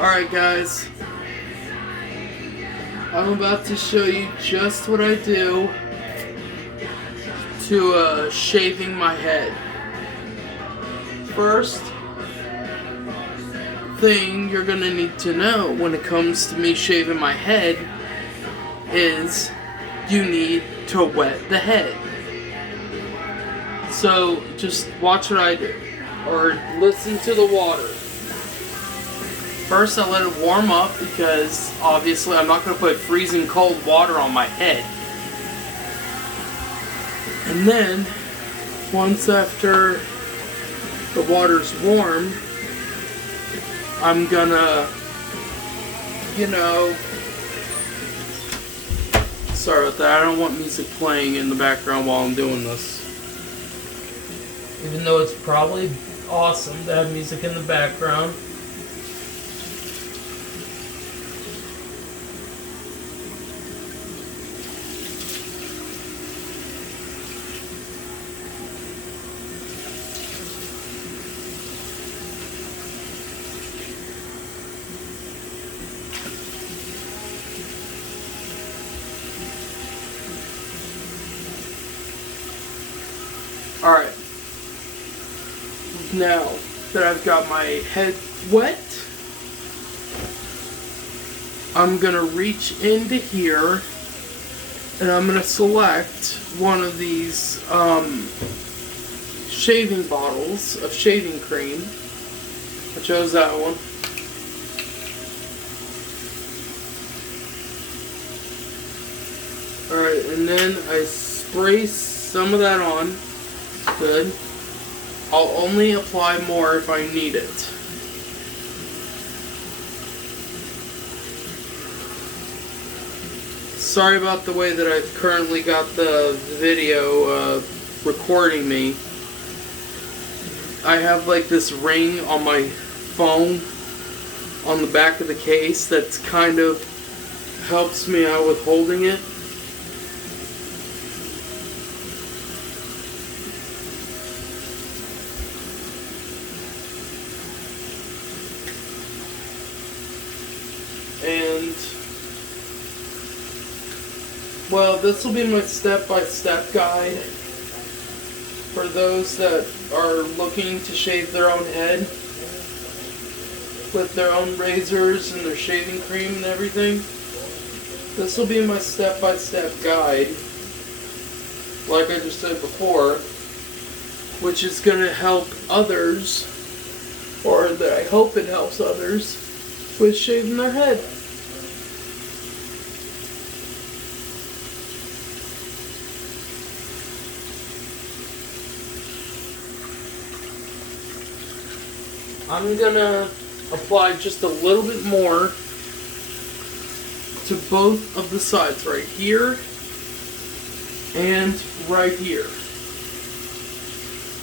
Alright guys, I'm about to show you just what I do to shaving my head. First thing you're gonna need to know when it comes to me shaving my head is you need to wet the head. So just watch what I do, or listen to the water. First I let it warm up because obviously I'm not going to put freezing cold water on my head. And then, once after the water's warm, I'm gonna, sorry about that, I don't want music playing in the background while I'm doing this. Even though it's probably awesome to have music in the background. Alright, now that I've got my head wet, I'm going to reach into here and I'm going to select one of these shaving bottles of shaving cream. I chose that one. Alright, and then I spray some of that on. Good. I'll only apply more if I need it. Sorry about the way that I've currently got the video recording me. I have like this ring on my phone on the back of the case that's kind of helps me out with holding it. And, well, this will be my step-by-step guide for those that are looking to shave their own head with their own razors and their shaving cream and everything. This will be my step-by-step guide, like I just said before, which is going to help others, or that I hope it helps others, with shaving their head. I'm gonna apply just a little bit more to both of the sides, right here and right here.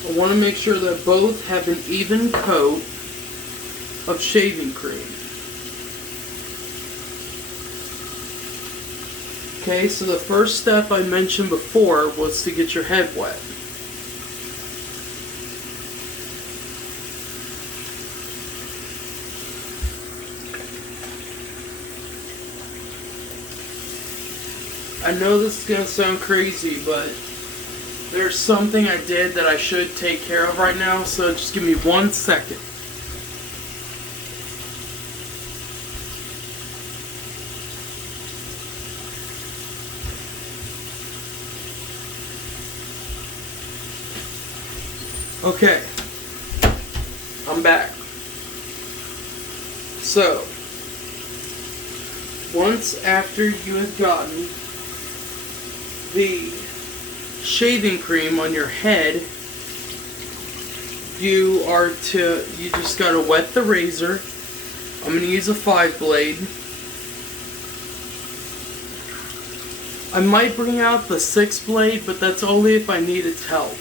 I want to make sure that both have an even coat of shaving cream. Okay, so the first step I mentioned before was to get your head wet. I know this is going to sound crazy, but there's something I did that I should take care of right now, so just give me 1 second. Okay, I'm back. So, once after you have gotten the shaving cream on your head, you just gotta wet the razor. I'm gonna use a 5-blade. I might bring out the 6-blade, but that's only if I need its help.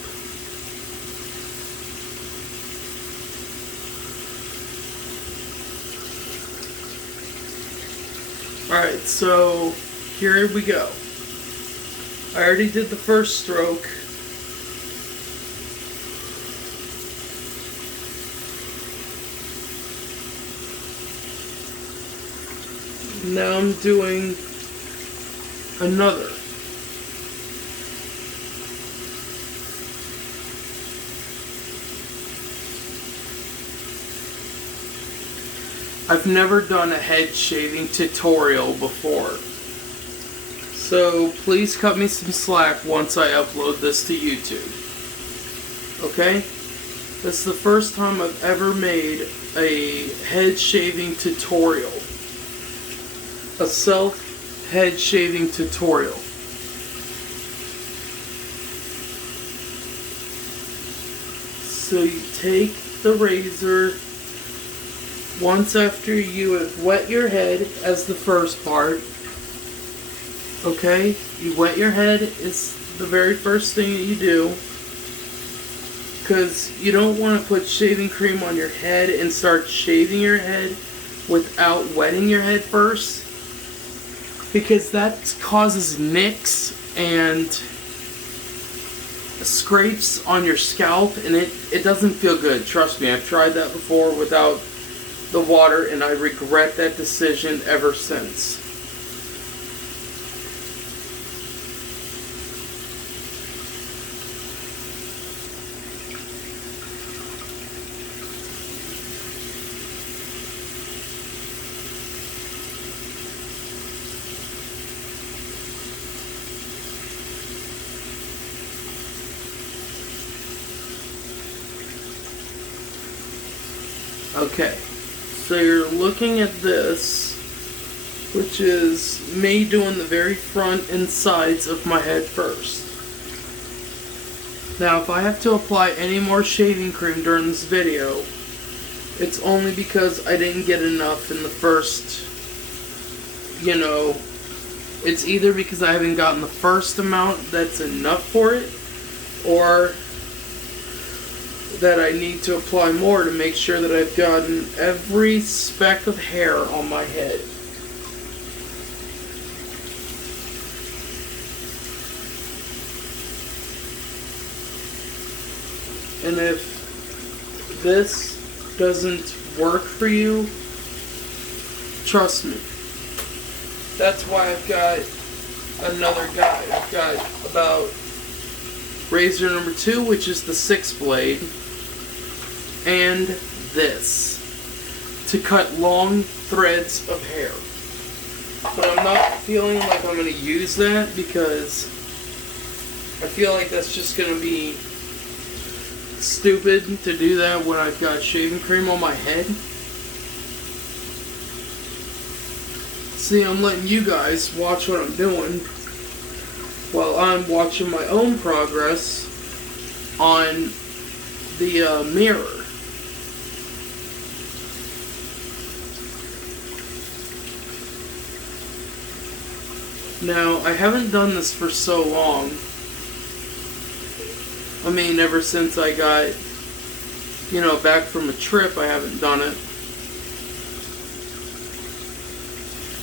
Alright, so here we go. I already did the first stroke. Now I'm doing another. I've never done a head shaving tutorial before, so please cut me some slack once I upload this to YouTube. Okay? This is the first time I've ever made a head shaving tutorial. A self head shaving tutorial. So you take the razor once after you have wet your head as the first part. Okay? You wet your head is the very first thing that you do. Because you don't want to put shaving cream on your head and start shaving your head without wetting your head first. Because that causes nicks and scrapes on your scalp, and it doesn't feel good. Trust me, I've tried that before without the water, and I regret that decision ever since. Okay, so you're looking at this, which is me doing the very front and sides of my head first. Now, if I have to apply any more shaving cream during this video, it's only because I didn't get enough in the first, it's either because I haven't gotten the first amount that's enough for it, or that I need to apply more to make sure that I've gotten every speck of hair on my head. And if this doesn't work for you, trust me. That's why I've got another guide. I've got about razor number 2, which is the 6 blade, and this to cut long threads of hair. But I'm not feeling like I'm going to use that because I feel like that's just going to be stupid to do that when I've got shaving cream on my head. See, I'm letting you guys watch what I'm doing while I'm watching my own progress on the mirror. Now, I haven't done this for so long. I mean, ever since I got, back from a trip, I haven't done it.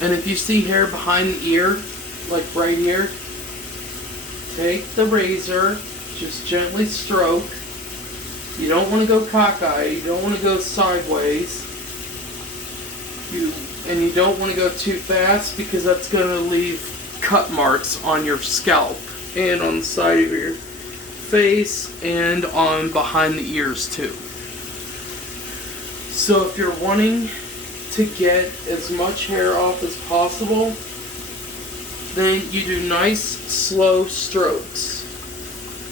And if you see hair behind the ear, like right here, take the razor, just gently stroke. You don't want to go cockeyed, you don't want to go sideways. And you don't want to go too fast because that's going to leave cut marks on your scalp and on the side of your face and on behind the ears too. So if you're wanting to get as much hair off as possible, then you do nice slow strokes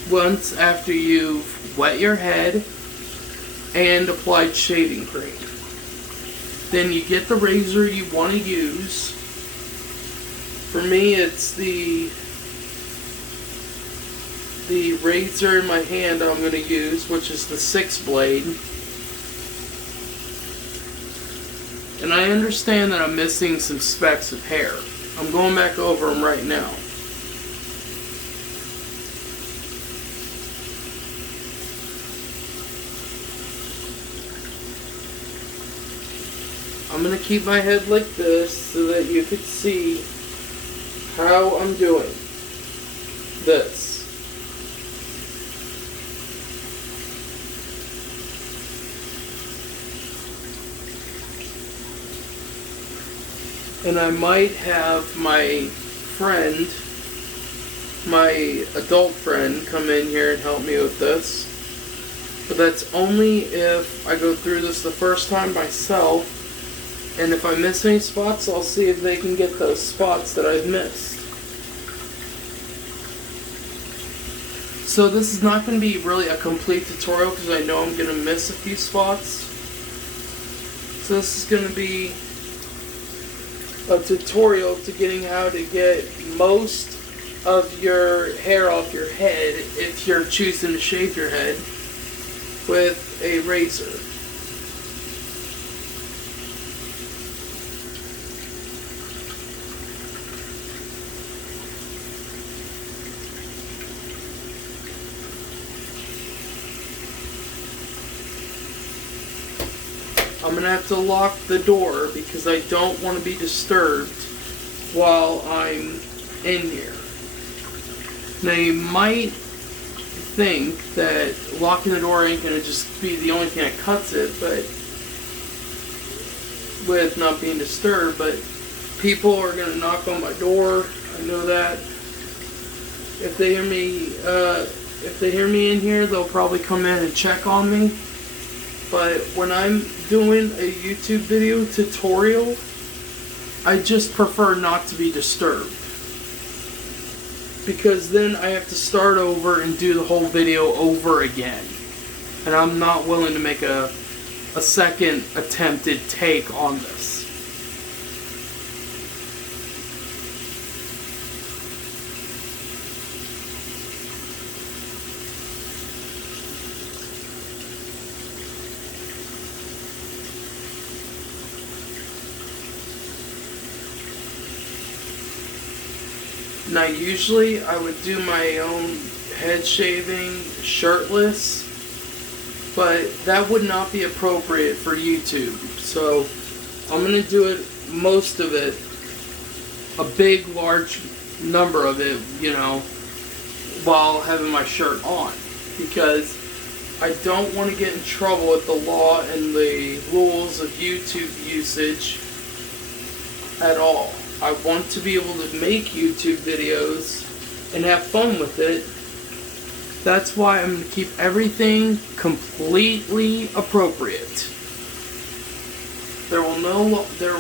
once after you've wet your head and applied shaving cream. Then you get the razor you want to use. For me, it's the razor in my hand I'm going to use, which is the 6 blade. And I understand that I'm missing some specks of hair. I'm going back over them right now. I'm going to keep my head like this so that you can see how I'm doing this. And I might have my friend, my adult friend, come in here and help me with this. But that's only if I go through this the first time myself. And if I miss any spots, I'll see if they can get those spots that I've missed. So this is not going to be really a complete tutorial because I know I'm going to miss a few spots. So this is going to be a tutorial to getting how to get most of your hair off your head if you're choosing to shave your head with a razor. I'm going to have to lock the door because I don't want to be disturbed while I'm in here. Now you might think that locking the door ain't going to just be the only thing that cuts it, but with not being disturbed, but people are going to knock on my door. I know that. If they hear me in here, they'll probably come in and check on me. But when I'm doing a YouTube video tutorial, I just prefer not to be disturbed. Because then I have to start over and do the whole video over again. And I'm not willing to make a second attempted take on this. Now usually I would do my own head shaving shirtless, but that would not be appropriate for YouTube. So I'm going to do it, most of it, a big large number of it, you know, while having my shirt on. Because I don't want to get in trouble with the law and the rules of YouTube usage at all. I want to be able to make YouTube videos and have fun with it. That's why I'm going to keep everything completely appropriate. There will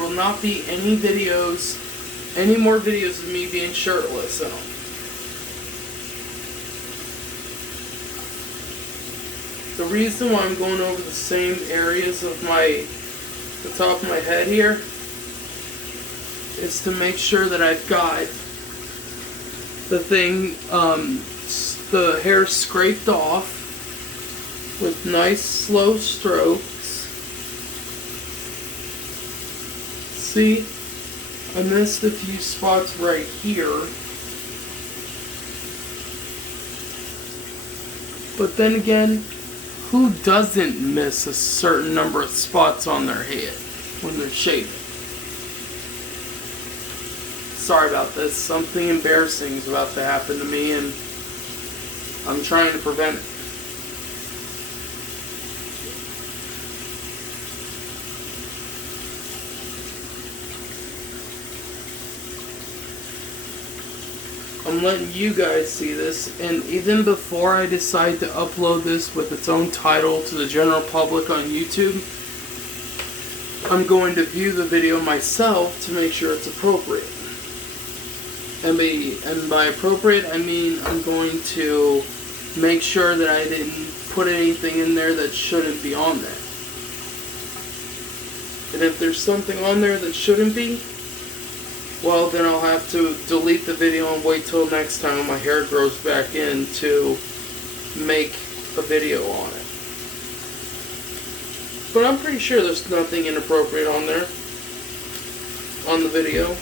not be any more videos of me being shirtless in them. The reason why I'm going over the same areas of the top of my head here is to make sure that I've got the hair scraped off with nice slow strokes. See, I missed a few spots right here. But then again, who doesn't miss a certain number of spots on their head when they're shaving? Sorry about this. Something embarrassing is about to happen to me, and I'm trying to prevent it. I'm letting you guys see this, and even before I decide to upload this with its own title to the general public on YouTube, I'm going to view the video myself to make sure it's appropriate. And by appropriate, I mean I'm going to make sure that I didn't put anything in there that shouldn't be on there. And if there's something on there that shouldn't be, well, then I'll have to delete the video and wait till next time when my hair grows back in to make a video on it. But I'm pretty sure there's nothing inappropriate on there, on the video.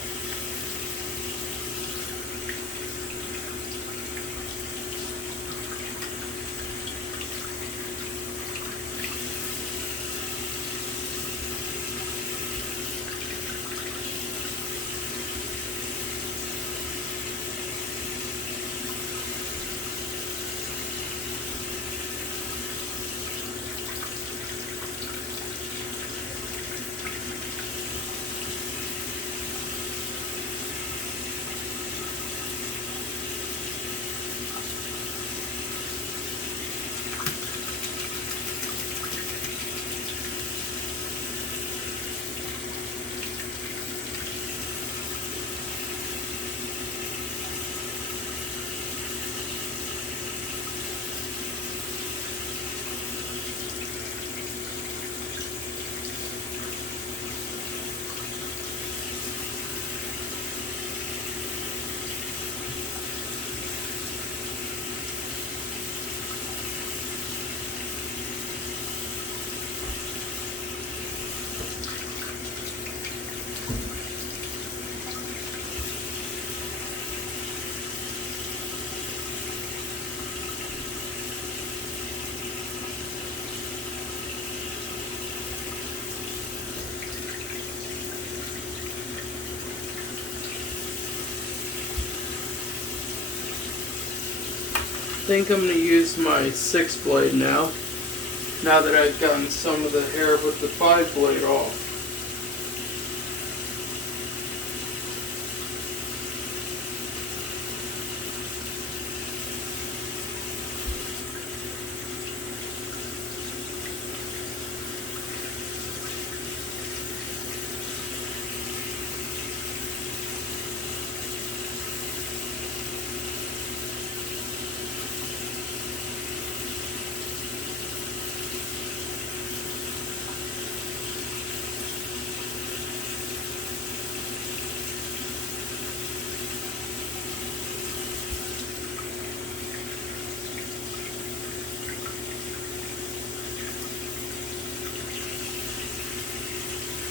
think I'm going to use my 6-blade now that I've gotten some of the hair with the 5-blade off.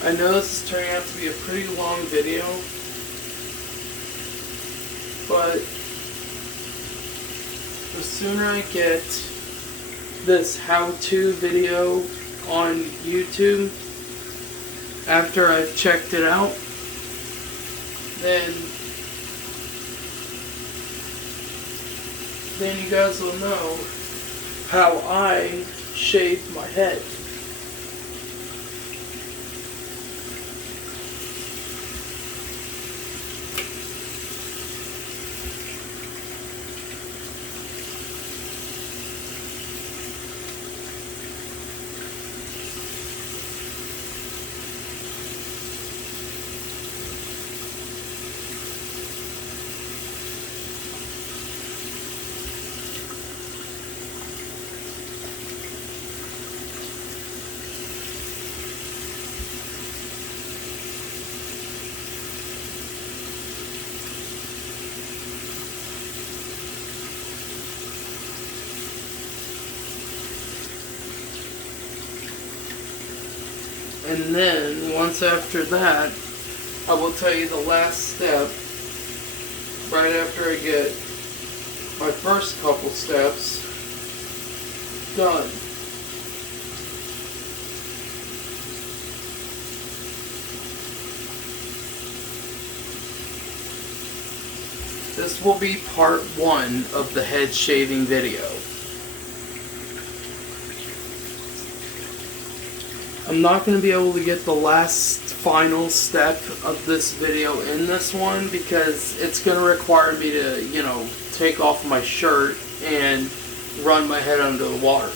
I know this is turning out to be a pretty long video, but the sooner I get this how-to video on YouTube after I've checked it out, then you guys will know how I shaved my head. And then, once after that, I will tell you the last step, right after I get my first couple steps done. This will be part 1 of the head shaving video. I'm not going to be able to get the last final step of this video in this one because it's going to require me to, take off my shirt and run my head under the water.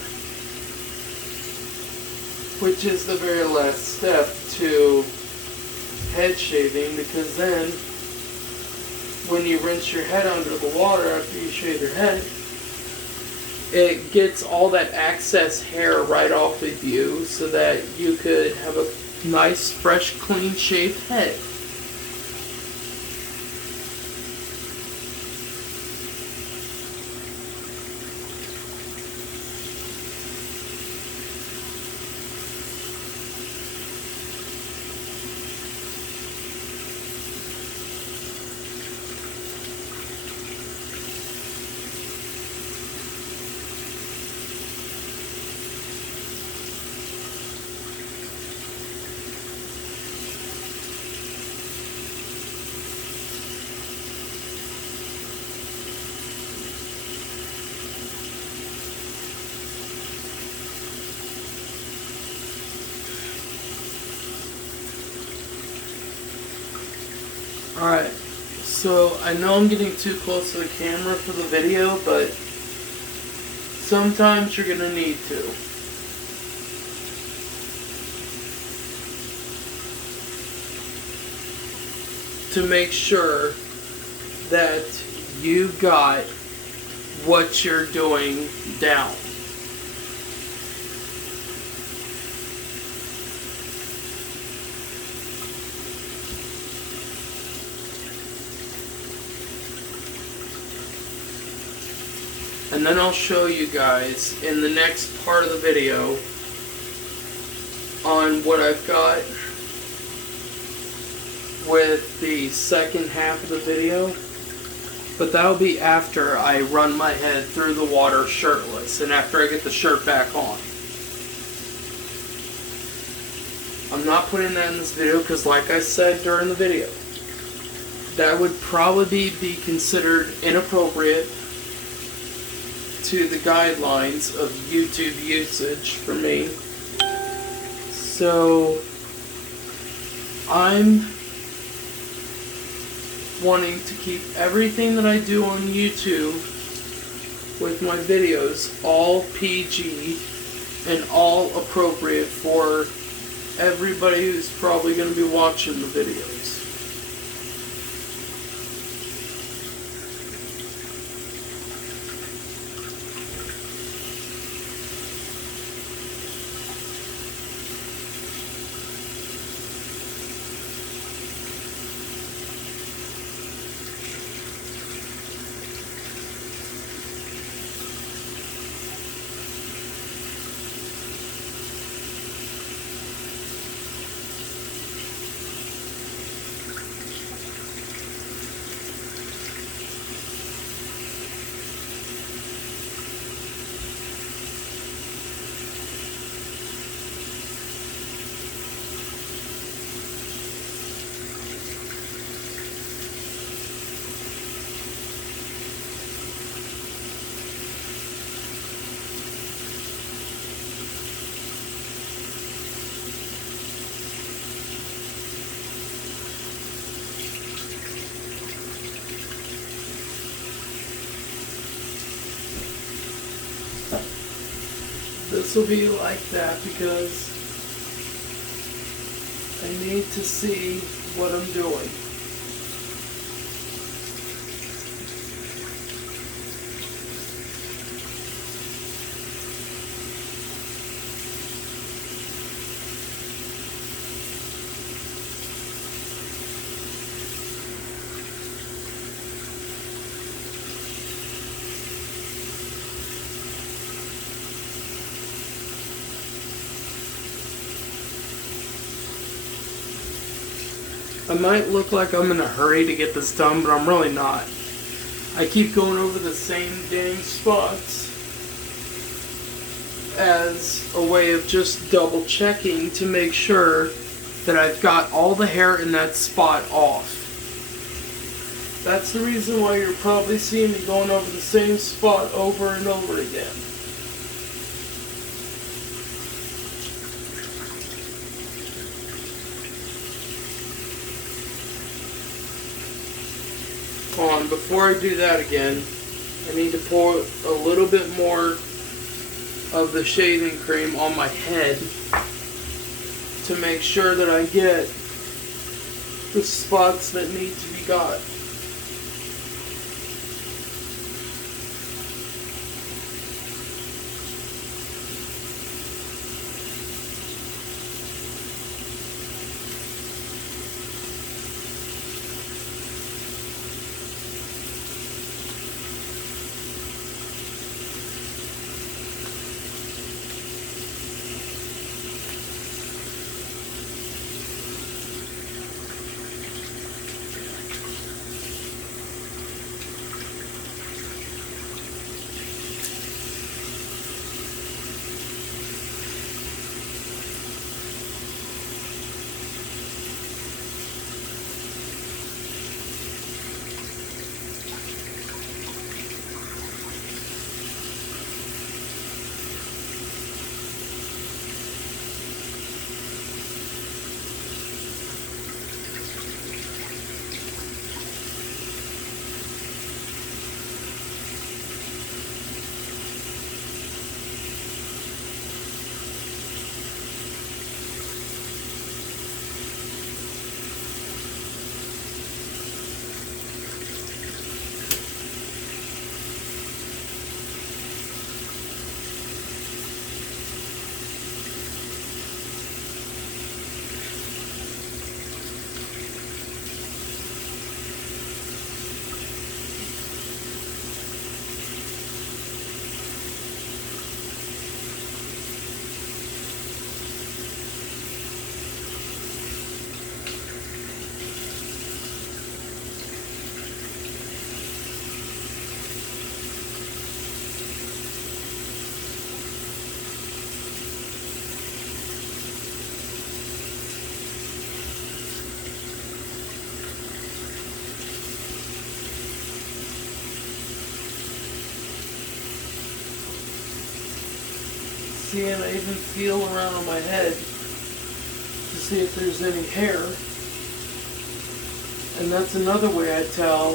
Which is the very last step to head shaving, because then when you rinse your head under the water after you shave your head, it gets all that excess hair right off of you so that you could have a nice, fresh, clean shaved head. Alright, so I know I'm getting too close to the camera for the video, but sometimes you're going to need to. To make sure that you got what you're doing down. And then I'll show you guys in the next part of the video on what I've got with the second half of the video. But that'll be after I run my head through the water shirtless and after I get the shirt back on. I'm not putting that in this video because, like I said during the video, that would probably be considered inappropriate to the guidelines of YouTube usage for me. So I'm wanting to keep everything that I do on YouTube with my videos all PG and all appropriate for everybody who's probably going to be watching the videos. This will be like that because I need to see what I'm doing. I might look like I'm in a hurry to get this done, but I'm really not. I keep going over the same dang spots as a way of just double checking to make sure that I've got all the hair in that spot off. That's the reason why you're probably seeing me going over the same spot over and over again. Before I do that again, I need to pour a little bit more of the shaving cream on my head to make sure that I get the spots that need to be got. see, and I even feel around on my head to see if there's any hair. And that's another way I tell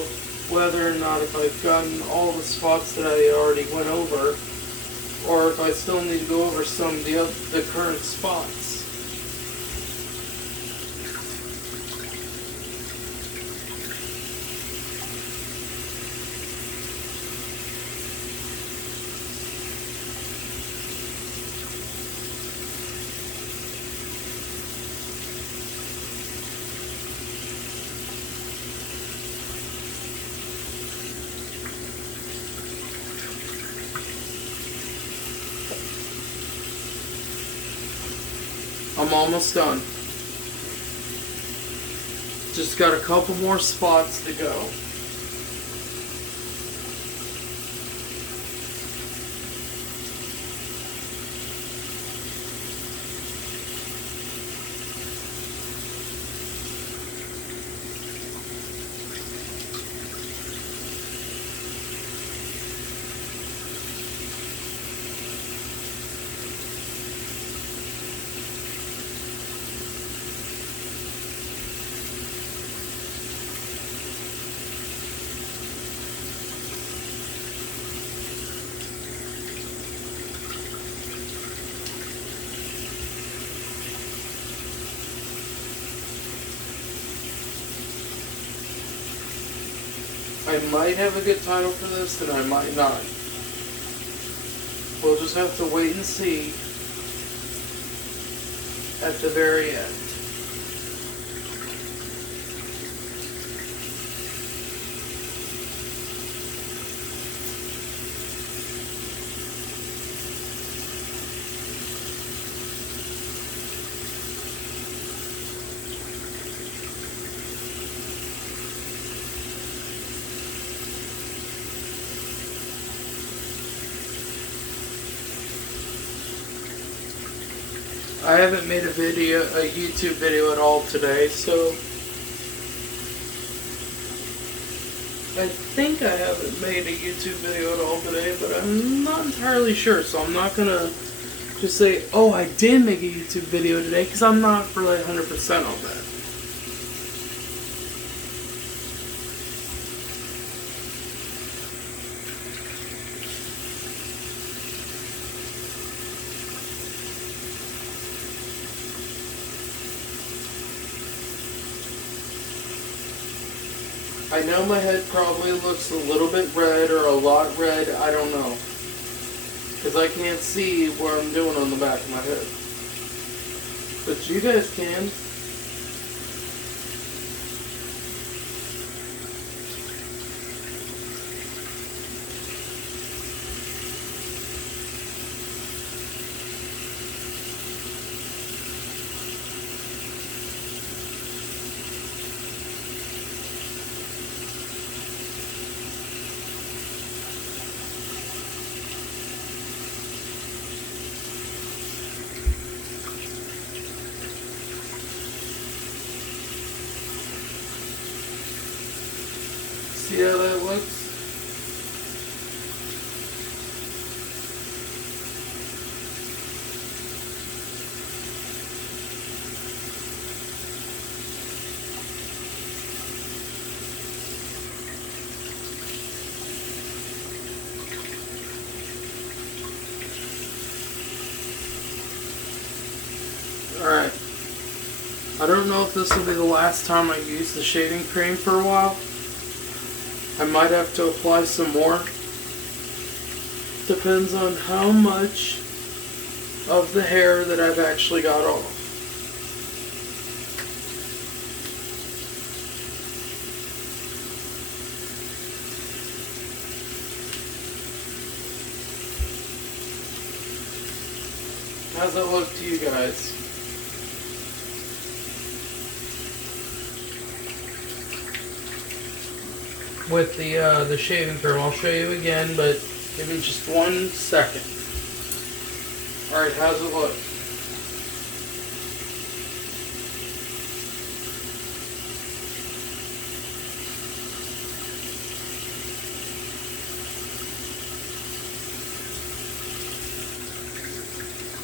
whether or not if I've gotten all the spots that I already went over, or if I still need to go over some of the current spots. I'm almost done. Just got a couple more spots to go. I might have a good title for this, and I might not. We'll just have to wait and see at the very end. I haven't made a YouTube video at all today, so I think I haven't made a YouTube video at all today, but I'm not entirely sure, so I'm not gonna just say, oh, I did make a YouTube video today, because I'm not really 100% on that. I know my head probably looks a little bit red or a lot red, I don't know. Because I can't see what I'm doing on the back of my head. But you guys can. See how that looks? Alright. I don't know if this will be the last time I use the shaving cream for a while. I might have to apply some more. Depends on how much of the hair that I've actually got off. How's that look to you guys? With the shaving cream, I'll show you again, but give me just 1 second. Alright, how's it look?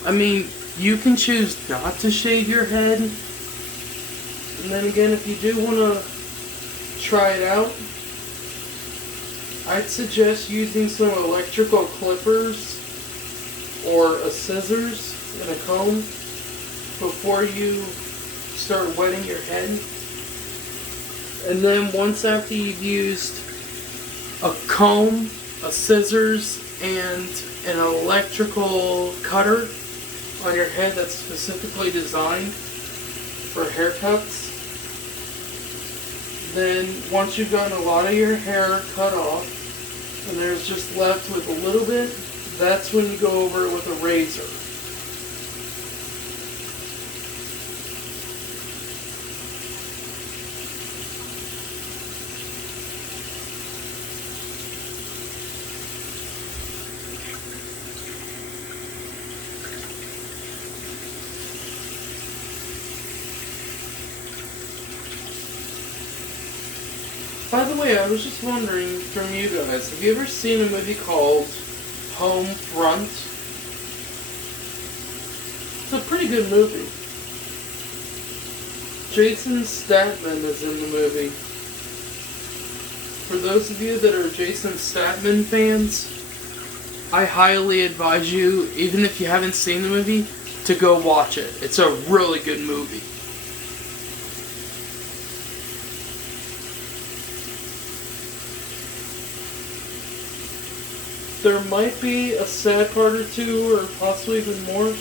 I mean, you can choose not to shave your head. And then again, if you do want to try it out, I'd suggest using some electrical clippers or a scissors and a comb before you start wetting your head. And then once after you've used a comb, a scissors, and an electrical cutter on your head that's specifically designed for haircuts, then once you've gotten a lot of your hair cut off and there's just left with a little bit, that's when you go over it with a razor. By the way, I was just wondering from you guys, have you ever seen a movie called Home Front? It's a pretty good movie. Jason Statham is in the movie. For those of you that are Jason Statham fans, I highly advise you, even if you haven't seen the movie, to go watch it. It's a really good movie. There might be a sad part or two, or possibly even more.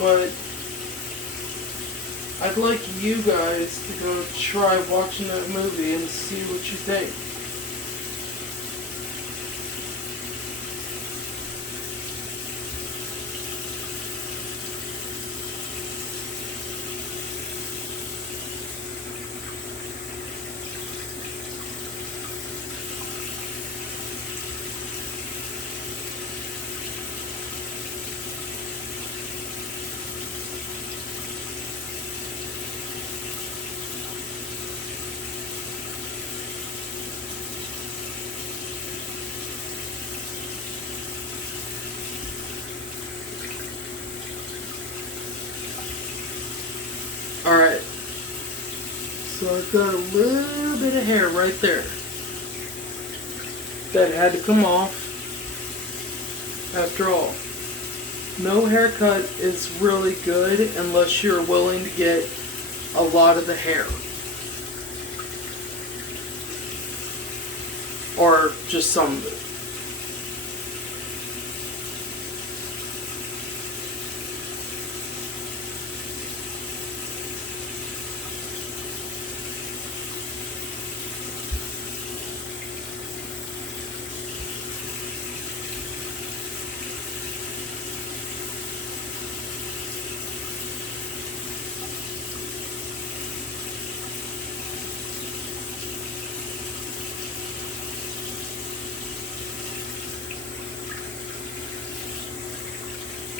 But I'd like you guys to go try watching that movie and see what you think. Alright, so I've got a little bit of hair right there that had to come off. After all, no haircut is really good unless you're willing to get a lot of the hair. Or just some of it.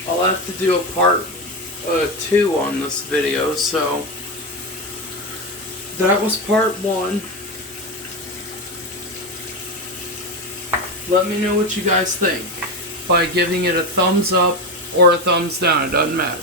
I'll have to do a part 2 on this video, so that was part 1. Let me know what you guys think by giving it a thumbs up or a thumbs down, it doesn't matter.